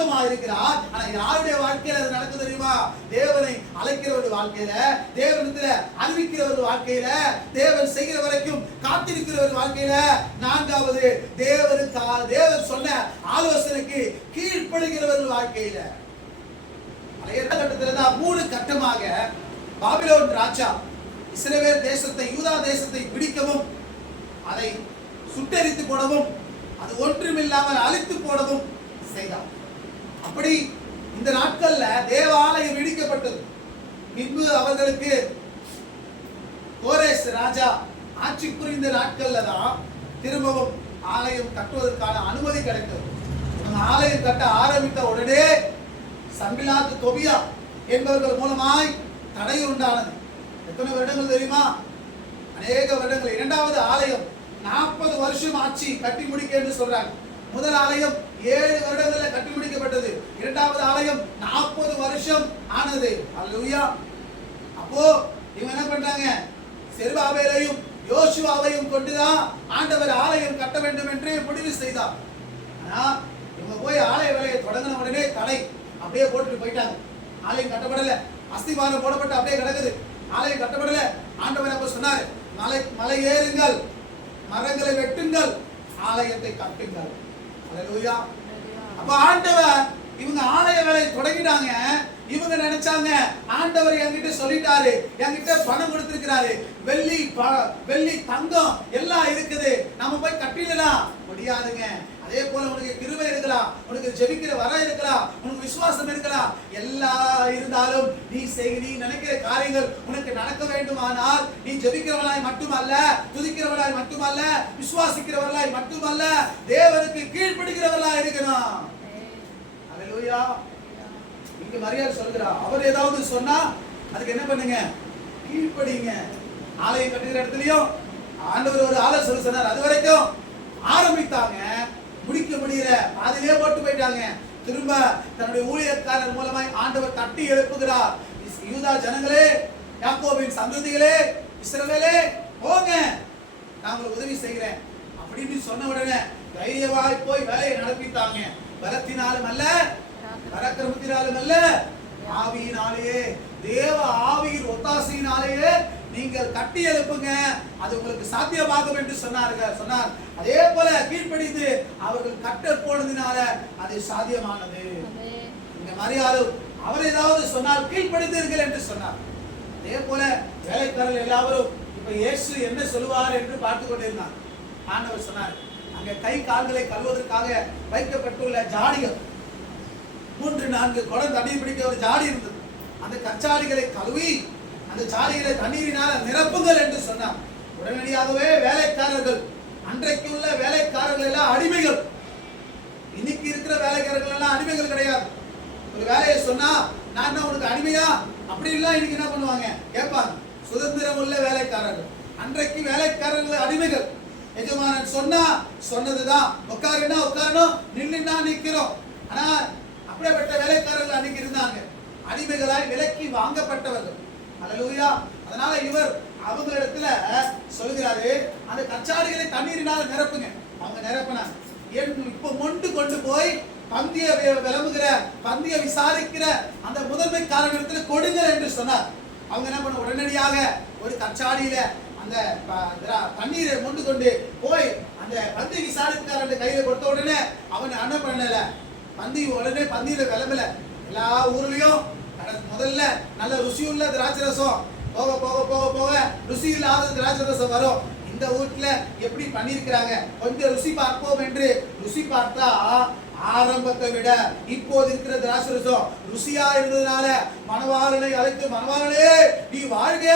ஆயத்தமா இருக்கிறார். ஆனா யாருடைய வாழ்க்கையில அது நடக்குது தெரியுமா? தேவனை அழைக்கிற ஒரு வாழ்க்கையில, தேவனிடத்துல அறிவிக்கிற ஒரு வாழ்க்கையில, தேவன் செய்கிற வரைக்கும் காத்திருக்கிற ஒரு வாழ்க்கையில. நான்காவது, தேவன் சொன்ன ஆலோசனைக்கு கீழ்ப்படுகிற ஒரு வாழ்க்கையில. கட்டத்துல தான் 3 கட்டமாக பாபிலோன் ராஜா இஸ்ரவேல் தேசத்தை, யூதா தேசத்தை பிடிக்கவும், அதை சுட்டெரித்து போடவும், அது ஒன்றுமில்லாமல் அழித்து போடவும் செய்தார். அப்படி இந்த நாட்கள்ல தேவாலயம் இடிக்கப்பட்டது. பின்பு அவர்களுக்கு கோரேஸ் ராஜா ஆட்சி புரிந்த நாட்கள்ல தான் திரும்பவும் ஆலயம் கட்டுவதற்கான அனுமதி கிடைத்தது. ஆலயம் கட்ட ஆரம்பித்த உடனே சன்பிலாத் தொபியா என்பவர்கள் மூலமாய் தடை உண்டானது. எத்தனை வருடங்கள் தெரியுமா? அநேக வருடங்கள். இரண்டாவது ஆலயம் 40 வருஷம் ஆட்சி கட்டி முடிக்க என்று சொல்றாங்க. முதல் ஆலயம் 7 வருடங்கள்ல கட்டி முடிக்கப்பட்டது. இரண்டாவது ஆலயம் 40 வருஷம் ஆனது. அல்லேலூயா. அப்போ இவங்க என்ன பண்றாங்க? செருபாபேலையும் யோசுவாவையும் கொண்டுதான் ஆண்டவர் ஆலயம் கட்ட வேண்டும் என்று முடிவு செய்தார். ஆனா இவங்க போய் ஆலய வேலையை தொடங்கின உடனே தடை அப்படியே போட்டுட்டு போயிட்டாங்க. ஆலயம் கட்டப்படல, அஸ்திவாரம் போடப்பட்டு அப்படியே கிடக்குது. ஆலயம் கட்டப்படல. ஆண்டவர் அப்ப சொன்னார், மலை ஏறுங்கள், மரங்களை வெட்டுங்கள், ஆலயத்தை கட்டுங்கள். அல்லேலூயா. அப்ப ஆண்டவர் இவங்க ஆலய வேலை தொடங்கிட்டாங்க. இவங்க நினைச்சாங்க ஆண்டவர் என்கிட்ட சொல்லிட்டாரு, என்கிட்ட பணம் கொடுத்திருக்கிறாரு, வெள்ளி தங்கம் எல்லாம் இருக்குது, நம்ம போய் கட்டிடலாம். முடியாதுங்க. அதே போல உனக்கு கிருபை இருக்கலாம், உனக்கு ஜெபிக்கிற வரம் இருக்கலாம், உனக்கு விசுவாசம் இருக்கலாம், எல்லாம் இருந்தாலும் நீ நினைக்கிற காரியங்கள் உனக்கு நடக்க வேண்டுமானால் நீ ஜெபிக்கிறவளாய் மட்டுமல்ல, துதிக்கிறவளாய் மட்டுமல்ல, விசுவாசிக்கிறவளாய் மட்டுமல்ல, தேவனுக்கு கீழ்ப்படுகிறவளாய் இருக்கணும். அல்லேலூயா. இங்க மரியாதை சொல்கிறார். அவர் ஏதாவது சொன்னா அதுக்கு என்ன பண்ணுங்க? கீழ்ப்படிங்க. ஆலயம் கட்டுகிற இடத்துலயும் ஆண்டவர் ஒரு ஆலோசனை சொன்னார். அது வரைக்கும் ஆரம்பித்தாங்க, முடிக்க முடியல, பாதியிலே போட்டு போயிட்டாங்க. திரும்ப தன்னுடைய ஊழியக்காரர் மூலமாய் ஆண்டவர் தட்டி எழுப்புகிறார். யூதா ஜனங்களே, யாக்கோபின் சந்ததிகளே, இஸ்ரவேலே, போங்க, நான் உங்களுக்கு உதவி செய்கிறேன் அப்படின்னு சொன்ன உடனே தைரியமாய் போய் வேலையை நடத்திட்டாங்க. பலத்தினாலும் அல்ல, பராக்கிரமத்தினாலும் அல்ல, ஆவியினாலேயே, தேவ ஆவியின் ஒத்தாசையினாலேயே நீங்கள் கட்டி எழுப்புங்க, அது உங்களுக்கு சாத்தியமாகும் என்று சொன்னார். அதே போல கீழ்ப்படிந்து அவர்கள் கட்ட போனதினால அது சாத்தியமானது. இந்த மரியாதை அவர் ஏதாவது சொன்னால் கீழ்ப்படிந்தீர்கள் என்று சொன்னார். அதே போல வேலைக்காரர்கள் எல்லாரும் இப்ப இயேசு என்ன சொல்லுவார் என்று பார்த்து கொண்டிருந்தார். ஆண்டவர் சொன்னார், அங்க கை கால்களை கழுவதற்காக வைக்கப்பட்டுள்ள ஜாடிகள், 3-4 குடம் தண்ணீர் பிடிக்க ஒரு ஜாடி இருந்தது. அந்த கச்சாடிகளை கழுவி அந்த ஜாடிகளை தண்ணீரினால் நிரப்புங்கள் என்று சொன்னார். உடனடியாகவே வேலைக்காரர்கள், அன்றைக்கு உள்ள வேலைக்காரர்கள் எல்லாம் அடிமைகள். இன்னைக்கு இருக்கிற வேலைக்காரர்கள் எல்லாம் அடிமைகள் கிடையாது. ஒரு வேலையை சொன்னா நான் உனக்கு அடிமையா அப்படி இல்ல, இன்னைக்கு என்ன பண்ணுவாங்க? கேட்பாங்க. சுதந்திரம் உள்ள வேலைக்காரர்கள். அன்றைக்கு வேலைக்காரர்கள் அடிமைகள். எஜமானன் சொன்னா சொன்னதுதான், உட்காருன்னா உட்காரணும், நின்னுன்னா நிக்கிறோம். ஆனா அப்படிப்பட்ட வேலைக்காரர்கள் அன்னைக்கு இருந்தாங்க. அடிமைகளாய் விலக்கி வாங்கப்பட்டவர்கள். அல்லேலூயா. அதனால இவர் அவங்களிடத்துல சொல்கிறாரு, அந்த கச்சாடிகளை தண்ணீரினால நிரப்புங்க. அவங்க நிரப்பினாங்க. இப்ப மொண்டு கொண்டு போய் பந்திய விளம்புகிற, பந்திய விசாரிக்கிற அந்த முதன்மைக்காரர்களிடத்துல கொடுங்கள் என்று சொன்னார். அவங்க என்ன பண்ண, உடனடியாக ஒரு கச்சாடியில அந்த தண்ணீரை மொண்டு கொண்டு போய் அந்த பந்தி விசாரிக்காரன் கையில கொடுத்த உடனே அவன் என்ன பண்ணல, பந்தி உடனே பந்தியில விளம்பல. எல்லா ஊர்லயும் முதல்ல நல்ல ருசியுள்ள திராட்சை ரசம், போக போக போக போக ருசி இல்லாத திராட்சை ரசம் வரும். இந்த வீட்டுல எப்படி பண்ணிருக்கிறாங்க, கொஞ்சம் ருசி பார்ப்போம் என்று ருசி பார்த்தா ஆரம்பத்தை விட இப்போது இருக்கிற திராட்சை ரசம் ருசியா இருந்ததுனால மணவாளனை அழைத்து, மணவாளனே நீ வாழ்க,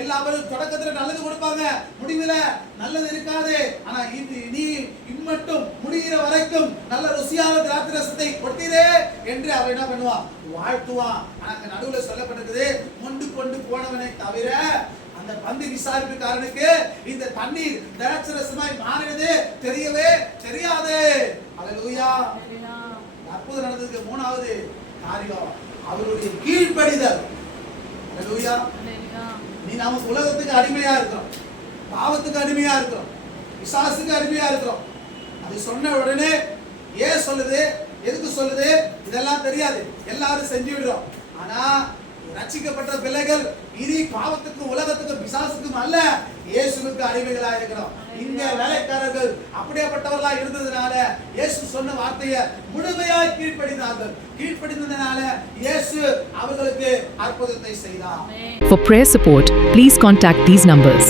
எல்லாரும் தொடக்கத்துல நல்லது கொடுப்பாங்க, முடிவுல நல்லது இருக்காது, ஆனா நீ இம்மட்டும் முடிகிற வரைக்கும் நல்ல ருசியான திராட்சை ரசத்தை கொடுத்தீரே என்று அவன் என்ன பண்ணுவான், வாழ்த்துவான். ஆனா அங்க நடுவுல சொல்லப்பட்டிருக்குது, மொண்டு கொண்டு போனவனை தவிர அந்த பந்தி விசாரிப்புக்காரனுக்கு இந்த தண்ணீர் திராட்சை ரசமாய் மாறினது தெரியவே தெரியாது. அல்லேலூயா. அற்புதம் நடந்ததுக்கு 3வது காரியம் அவருடைய கீழ்ப்படிதல். அல்லேலூயா. நீ நாம உலகத்துக்கு அடிமையா இருக்கிறோம், பாவத்துக்கு அடிமையா இருக்கிறோம், பிசாசுக்கு அடிமையா இருக்கிறோம். அது சொன்ன உடனே ஏன் சொல்லுது, எதுக்கு சொல்லுது? இதெல்லாம் தெரியாது, எல்லாரும் செஞ்சு விடுறோம். ஆனா ரட்சிக்கப்பட்ட பிள்ளைகள் இனி பாவத்துக்கும் உலகத்துக்கும் பிசாசுக்கும் அல்ல, இயேசுவுக்கு அடிமைகளா இருக்கிறோம். இங்க வேலைக்காரர்கள் அப்படியேப்பட்டவர்களா இருந்ததுனால இயேசு சொன்ன வார்த்தையை முழுமையாய் கீழ்ப்படிந்தார்கள். கீழ்ப்படிந்ததுனால இயேசு அவர்களுக்கு அற்புதத்தை செய்தார். For prayer support, please contact these numbers.